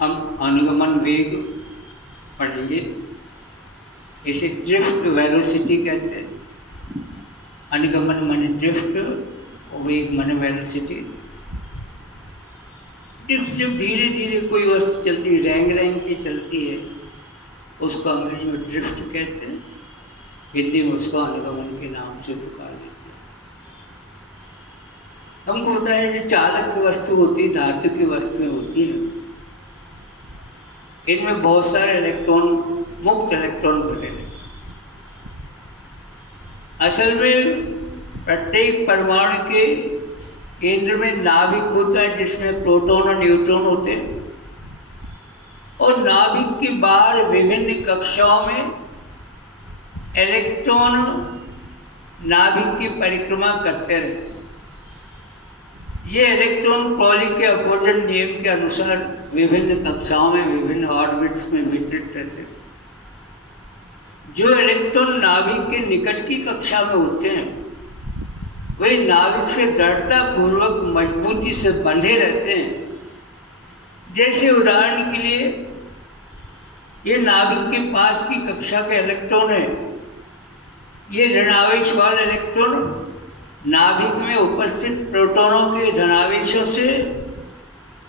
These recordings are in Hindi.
हम अनुगमन वेग पढ़ेंगे। इसे ड्रिफ्ट वेलोसिटी कहते हैं। अनुगमन माने ड्रिफ्ट, वेग माने वेलोसिटी। ड्रिफ्ट जब धीरे धीरे कोई वस्तु चलती है, रेंग रेंग के चलती है, उसको अंग्रेजी में ड्रिफ्ट कहते हैं। हिंदी में उसको अनुगमन के नाम से पुकार देते हैं। हमको पता है जो चालक की वस्तु होती है, धातु की वस्तुएं होती हैं, इनमें बहुत सारे इलेक्ट्रॉन, मुक्त इलेक्ट्रॉन भरे रहते हैं। असल में प्रत्येक परमाणु के केंद्र में नाभिक होता है, जिसमें प्रोटॉन और न्यूट्रॉन होते हैं, और नाभिक के बाहर विभिन्न कक्षाओं में इलेक्ट्रॉन नाभिक की परिक्रमा करते रहते हैं। ये इलेक्ट्रॉन पॉली के अपवर्जन नियम के अनुसार विभिन्न कक्षाओं में, विभिन्न ऑर्बिट्स में वितरित रहते हैं। जो इलेक्ट्रॉन नाभिक के निकट की कक्षा में होते हैं, वे नाभिक से दृढ़ता पूर्वक मजबूती से बंधे रहते हैं। जैसे उदाहरण के लिए ये नाभिक के पास की कक्षा के इलेक्ट्रॉन है, ये ऋणावेश वाला इलेक्ट्रॉन नाभिक में उपस्थित प्रोटॉनों के धनावेशों से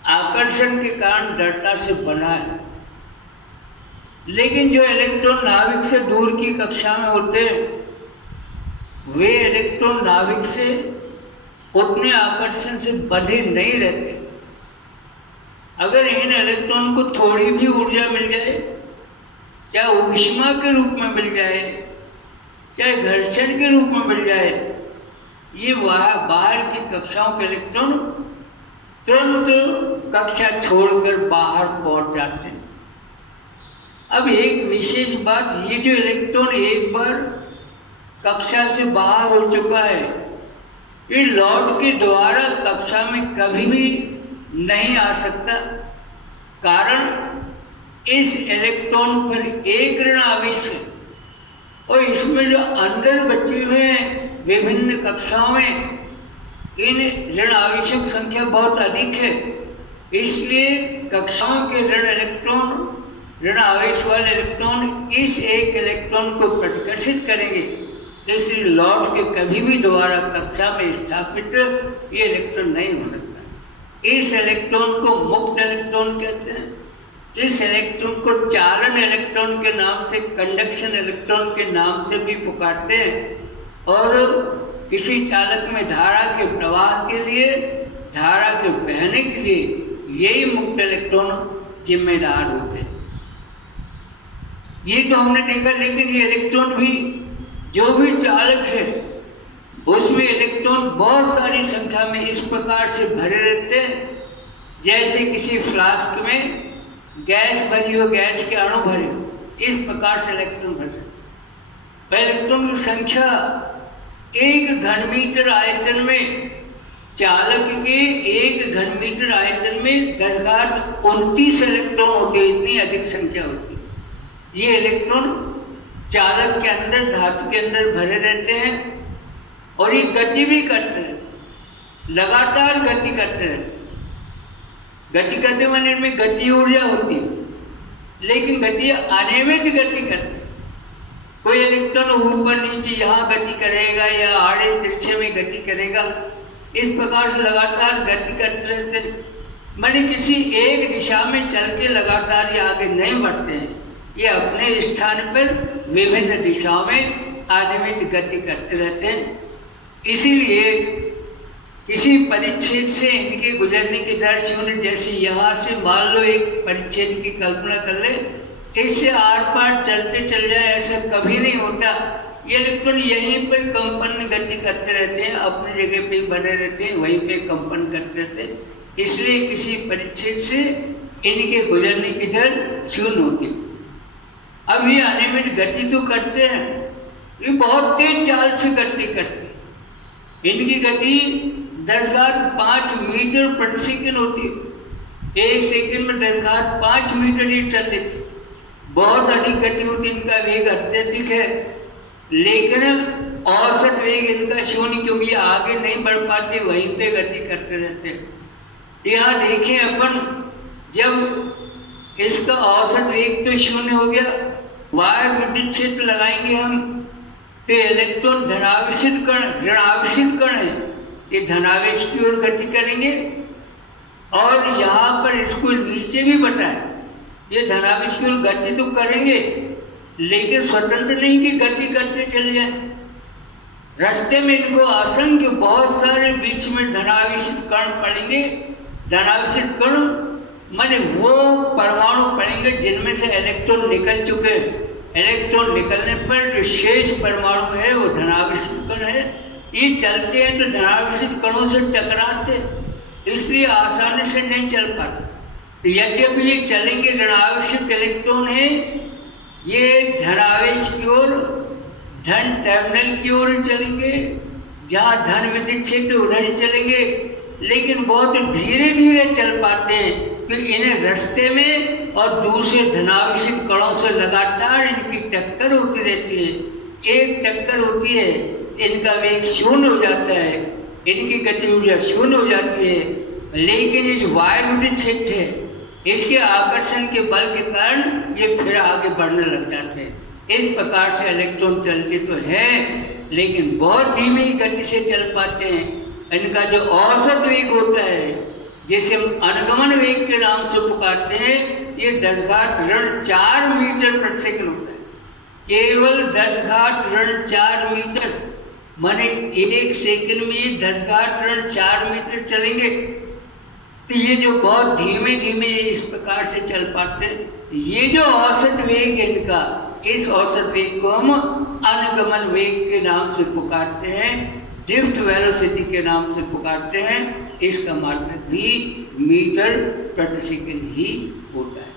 आकर्षण के कारण दृढ़ता से बना है। लेकिन जो इलेक्ट्रॉन नाभिक से दूर की कक्षा में होते हैं, वे इलेक्ट्रॉन नाभिक से उतने आकर्षण से बंधे नहीं रहते। अगर इन इलेक्ट्रॉन को थोड़ी भी ऊर्जा मिल जाए, चाहे ऊष्मा के रूप में मिल जाए, चाहे घर्षण के रूप में मिल जाए, ये बाहर की कक्षाओं के इलेक्ट्रॉन तुरंत कक्षा छोड़कर बाहर पहुंच जाते हैं। अब एक विशेष बात, ये जो इलेक्ट्रॉन एक बार कक्षा से बाहर हो चुका है, ये लौट के दोबारा कक्षा में कभी भी नहीं आ सकता। कारण इस इलेक्ट्रॉन पर एक ऋण आवेश है, और इसमें जो अंदर बचे हुए हैं विभिन्न कक्षाओं में, इन ऋण आवेशों की संख्या बहुत अधिक है। इसलिए कक्षाओं के ऋण इलेक्ट्रॉन, ऋण आवेश वाले इलेक्ट्रॉन इस एक इलेक्ट्रॉन को प्रतिकर्षित करेंगे, इसलिए लौट के कभी भी दोबारा कक्षा में स्थापित ये इलेक्ट्रॉन नहीं हो सकता। इस इलेक्ट्रॉन को मुक्त इलेक्ट्रॉन कहते हैं। इस इलेक्ट्रॉन को चालन इलेक्ट्रॉन के नाम से, कंडक्शन इलेक्ट्रॉन के नाम से भी पुकारते हैं। और किसी चालक में धारा के प्रवाह के लिए, धारा के बहने के लिए यही मुक्त इलेक्ट्रॉन जिम्मेदार होते हैं। ये तो हमने देखा, लेकिन ये इलेक्ट्रॉन भी, जो भी चालक है, उसमें इलेक्ट्रॉन बहुत सारी संख्या में इस प्रकार से भरे रहते हैं, जैसे किसी फ्लास्क में गैस भरी हो, गैस के अणु भरे हो, इस प्रकार से इलेक्ट्रॉन भरे। इलेक्ट्रॉन की संख्या एक घनमीटर आयतन में, चालक के एक घनमीटर आयतन में 10⁻29 इलेक्ट्रॉन होते हैं, इतनी अधिक संख्या होती है। ये इलेक्ट्रॉन चालक के अंदर, धातु के अंदर भरे रहते हैं, और ये गति भी करते रहते हैं, लगातार गति करते रहते हैं। गति करते माने इनमें गति ऊर्जा होती है, लेकिन गति अनियमित गति करते हैं। कोई इलेक्ट्रॉन ऊपर नीचे यहाँ गति करेगा या आड़े तिरछे में गति करेगा, इस प्रकार से लगातार गति करते रहते हैं। माने किसी एक दिशा में चल के लगातार ये आगे नहीं बढ़ते हैं, ये अपने स्थान पर विभिन्न दिशाओं में अनियमित गति करते रहते हैं। इसीलिए किसी परिच्छेद से इनके गुजरने की दर शून्य, जैसे यहाँ से मान लो एक परिच्छेद की कल्पना कर ले, इससे आर पार चलते चल जाए, ऐसा कभी नहीं होता। ये इलेक्ट्रॉन यहीं पर कंपन गति करते रहते हैं, अपनी जगह पे बने रहते हैं, वहीं पे कंपन करते रहते हैं। इसलिए किसी परिच्छेद से इनके गुजरने की दर शून्य होती है। अब ये अनियमित गति तो करते हैं, ये बहुत तेज चाल से गति करते हैं। इनकी गति 10⁵ मीटर प्रति सेकंड होती है। एक सेकंड में 10⁵ मीटर ये चल लेते, बहुत अधिक गति होती है। इनका वेग अत्यधिक है, लेकिन औसत वेग इनका शून्य, क्योंकि आगे नहीं बढ़ पाते, वहीं पे गति करते रहते हैं। यहाँ देखें अपन, जब इसका औसत वेग तो 0 हो गया। वाय विद्युत क्षेत्र लगाएंगे हम, तो इलेक्ट्रॉन धनावेशित कण, ऋणावेशित कण है, ये धनावेश की ओर गति करेंगे। और यहाँ पर इसको नीचे भी बताया, ये धनावेश की ओर गति तो करेंगे लेकिन स्वतंत्र नहीं कि गति करते चले जाए। रास्ते में इनको असंख्य बहुत सारे बीच में धनावेशित कण पड़ेंगे। धनावेशित कण माने वो परमाणु पड़ेंगे जिनमें से इलेक्ट्रॉन निकल चुके हैं। इलेक्ट्रॉन निकलने पर जो शेष परमाणु है वो धनावेशित कण है। ये चलते हैं तो धनावेशित कणों से टकराते, इसलिए आसानी से नहीं चल पाते। तो यद्यपि ये चलेंगे, ऋणावेशित इलेक्ट्रॉन है, ये धनावेश की ओर, धन टर्मिनल की ओर चलेंगे, जहाँ धन विद्युत क्षेत्र उधर ही चलेंगे, लेकिन बहुत धीरे धीरे चल पाते हैं क्योंकि इन्हें रास्ते में और दूसरे धनावेशित कणों से लगातार इनकी टक्कर होती रहती है। एक टक्कर होती है, इनका वेग 0 हो जाता है, इनकी गति ऊर्जा 0 हो जाती है। लेकिन ये जो वायुविद्युत क्षेत्र है, इसके आकर्षण के बल के कारण ये फिर आगे बढ़ने लग जाते हैं। इस प्रकार से इलेक्ट्रॉन चलते तो हैं लेकिन बहुत धीमी गति से चल पाते हैं। इनका जो औसत वेग होता है, जिसे हम अनुगमन वेग के नाम से पुकारते हैं, ये 10⁻⁴ मीटर प्रति सेकंड होता है। केवल 10⁻⁴ मीटर, माने 1 सेकंड में 10⁻⁴ मीटर चलेंगे। तो ये जो बहुत धीमे धीमे इस प्रकार से चल पाते हैं, ये जो औसत वेग है इनका, इस औसत वेग को हम अनुगमन वेग के नाम से पुकारते हैं, ड्रिफ्ट वेलोसिटी के नाम से पुकारते हैं। इसका मात्रक भी मीटर प्रति सेकंड ही होता है।